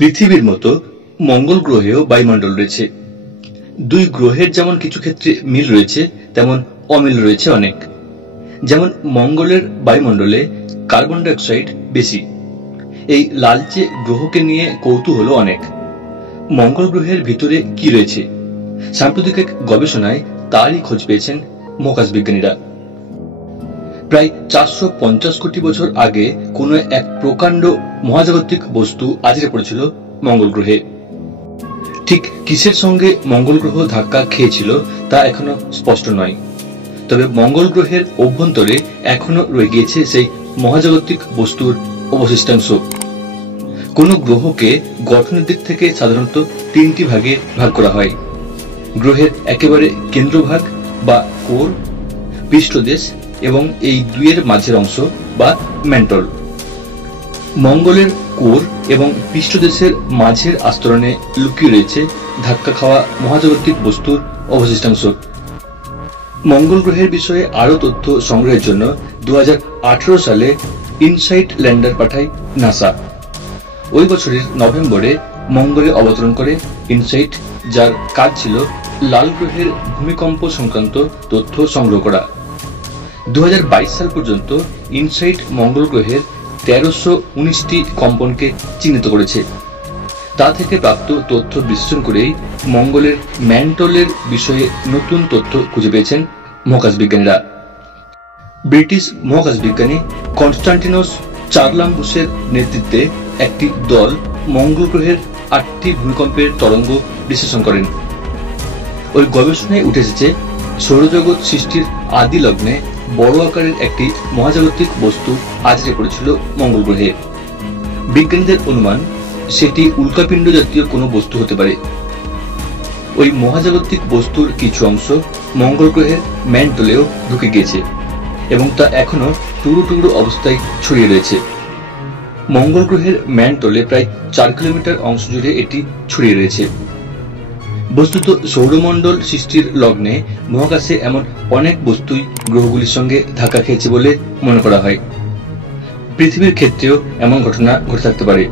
পৃথিবীর মতো মঙ্গল গ্রহেও বায়ুমণ্ডল রয়েছে। দুই গ্রহের যেমন কিছু ক্ষেত্রে মিল রয়েছে, তেমন অমিল রয়েছে অনেক। যেমন মঙ্গলের বায়ুমণ্ডলে কার্বন ডাই অক্সাইড বেশি। এই লালচে গ্রহকে নিয়ে কৌতূহল অনেক। মঙ্গল গ্রহের ভিতরে কি রয়েছে, সাম্প্রতিক এক গবেষণায় তারই খোঁজ পেয়েছেন মহাকাশ বিজ্ঞানীরা। প্রায় 450 কোটি বছর আগে কোনো এক প্রকাণ্ড মহাজাগতিক বস্তু আছড়ে পড়েছিল মঙ্গল গ্রহে। ঠিক কিসের সঙ্গে মঙ্গল গ্রহ ধাক্কা খেয়েছিল তা এখনো স্পষ্ট নয়, তবে মঙ্গল গ্রহের অভ্যন্তরে এখনো রয়ে গিয়েছে সেই মহাজাগতিক বস্তুর অবশিষ্টাংশ। কোনো গ্রহকে গঠনের দিক থেকে সাধারণত তিনটি ভাগে ভাগ করা হয়: গ্রহের একেবারে কেন্দ্রভাগ বা কোর, পৃষ্ঠদেশ এবং এই দুইয়ের মাঝের অংশ বা ম্যান্টল। মঙ্গলের কোর এবং পৃষ্ঠদেশের মাঝের আস্তরণে লুকিয়ে রয়েছে ধাক্কা খাওয়া মহাজাগতিক বস্তুর অবশিষ্টাংশ। মঙ্গল গ্রহের বিষয়ে আরও তথ্য সংগ্রহের জন্য 2018 সালে ইনসাইট ল্যান্ডার পাঠায় নাসা। ওই বছরের নভেম্বরে মঙ্গলে অবতরণ করে ইনসাইট, যার কাজ ছিল লাল গ্রহের ভূমিকম্প সংক্রান্ত তথ্য সংগ্রহ করা। 2022 সাল পর্যন্ত ইনসাইট মঙ্গল গ্রহের 1319টি কম্পনকে চিহ্নিত করেছে। তা থেকে প্রাপ্ত তথ্য বিশ্লেষণ করেই মঙ্গলের ম্যান্টলের বিষয়ে নতুন তথ্য খুঁজে পেয়েছেন মহাকাশ বিজ্ঞানীরা। ব্রিটিশ মহাকাশ বিজ্ঞানী কনস্টান্টিনোস চার্লাম্বুসের নেতৃত্বে একটি দল মঙ্গল গ্রহের 8টি ভূমিকম্পের তরঙ্গ বিশ্লেষণ করেন। ওই গবেষণায় উঠে এসেছে, সৌরজগৎ সৃষ্টির আদি লগ্নে বড় আকারের একটি মহাজাগতিক বস্তু আছড়ে পড়েছিল মঙ্গল গ্রহে। বিজ্ঞানীদের অনুমান, সেটি উল্কাপিণ্ড জাতীয় কোনো বস্তু হতে পারে। ওই মহাজাগতিক বস্তুর কিছু অংশ মঙ্গল গ্রহের ম্যান্টলেও ঢুকে গিয়েছে এবং তা এখনো টুকরো টুকরো অবস্থায় ছড়িয়ে রয়েছে। মঙ্গল গ্রহের ম্যান্টলে প্রায় 4 কিলোমিটার অংশ জুড়ে এটি ছড়িয়ে রয়েছে। বস্তুত সৌরমণ্ডল সৃষ্টির লগ্নে মহাকাশে এমন অনেক বস্তুই গ্রহগুলির সঙ্গে ধাক্কা খেয়েছে বলে মনে করা হয়। পৃথিবীর ক্ষেত্রেও এমন ঘটনা ঘটে থাকতে পারে,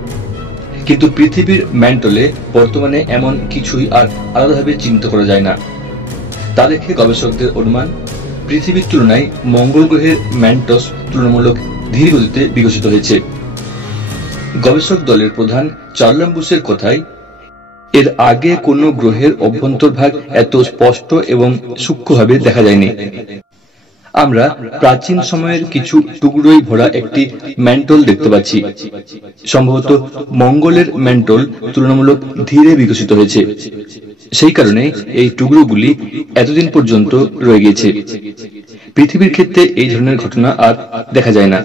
কিন্তু পৃথিবীর ম্যান্টলে বর্তমানে এমন কিছুই আর আলাদাভাবে চিহ্নিত করা যায় না। তা দেখে গবেষকদের অনুমান, পৃথিবীর তুলনায় মঙ্গল গ্রহের ম্যান্টস তুলনামূলক ধীর গতিতে বিকশিত হয়েছে। গবেষক দলের প্রধান চার্লাম্বুসের কথায়, এর আগে কোনো গ্রহের অভ্যন্তরভাগ এত স্পষ্ট এবং সূক্ষ্মভাবে দেখা যায়নি। আমরা প্রাচীন সময়ের কিছু টুকরোই ভরা একটি ম্যান্টল দেখতে পাচ্ছি। সম্ভবত মঙ্গলের ম্যান্টল তুলনামূলক ধীরে বিকশিত হয়েছে, সেই কারণে এই টুকরোগুলি এতদিন পর্যন্ত রয়ে গিয়েছে। পৃথিবীর ক্ষেত্রে এই ধরনের ঘটনা আর দেখা যায় না।